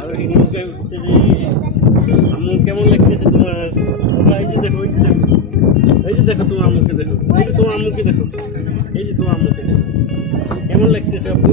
আরোহী নৌকায় উঠছে রে। আম্মু কেমন লাগতেছে তোমার? এই যে দেখো, এই যে দেখো তোমার আম্মুকে দেখো, এই যে তোমার আম্মুকে দেখো, এই যে তোমার আম্মুকে দেখো, কেমন লাগতেছে আপু?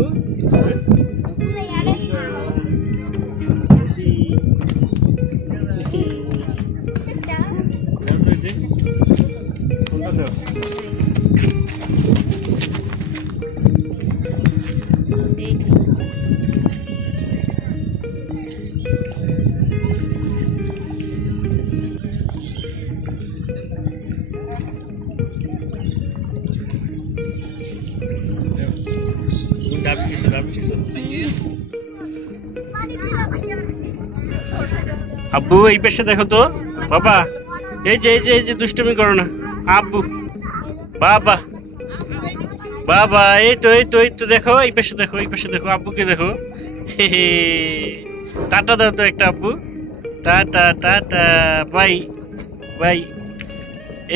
আব্বু এই পাশে দেখো তো বাবা, এই যে দুষ্টুমি করো না আব্বু। বাবা বাবা এই তো দেখো, এই পাশে দেখো, এই পাশে দেখো, আব্বুকে দেখো। হে হে, টাটা দাও তো একটা আব্বু, টাটা টাটা, বাই বাই।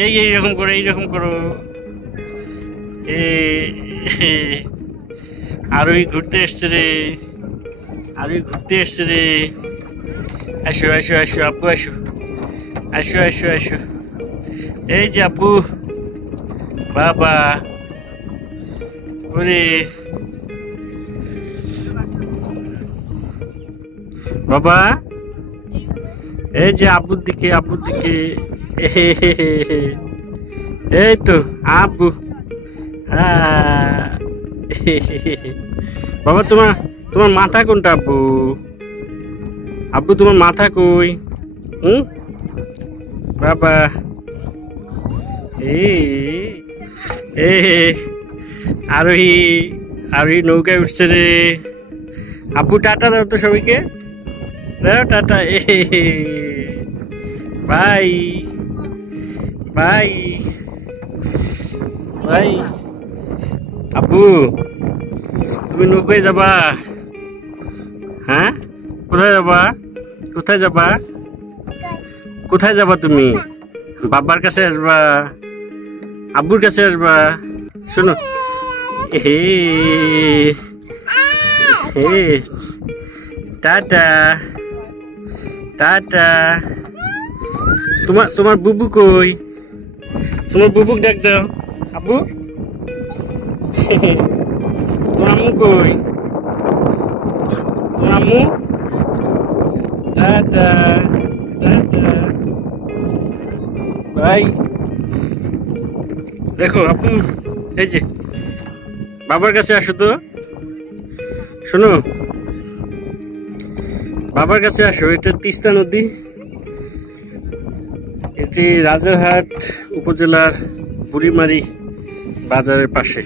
এইরকম করো, এইরকম করো। আরোই ঘুরতে এসছে রে, আরোই ঘুরতে এসছে রে। আসো আসো আসো আব্বু, আসো আসো আসো আসো। এই যে আব্বু, বাবা ওরে বাবা, এই যে আব্বুর দিকে, আব্বুর দিকে। এই তো আব্বু। বাবা তোমার তোমার মাথা কোনটা আব্বু? আব্বু তোমার মাথা কই? বাবা আরোহী, আরোহী নৌকায় উঠছে রে। আব্বু টাটা দাও তো সবাইকে, দাও টাটা। Bye bye bye. আব্বু তুমি নৌকায় যাবা? হ্যাঁ, কোথায় যাবা? কোথায় যাবা? কোথায় যাবা তুমি? বাবার কাছে আসবা, আব্বুর কাছে আসবা? শোনো, হে হে, টাটা টাটা। তোমার বুবু কই? তোমার বুবুক ডাক দাও আব্বু। তোমার আম্মু কই? তোমার আম্মু? Tata tata bye. দেখো আপু, এই যে বাবার কাছে আসো তো, শোনো বাবার কাছে আসো। এটা তিস্তা নদী, এটি রাজারহাট উপজেলার বুড়িমারি বাজারের পাশে।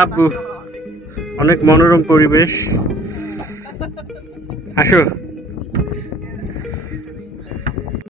আপু অনেক মনোরম পরিবেশ, আসো।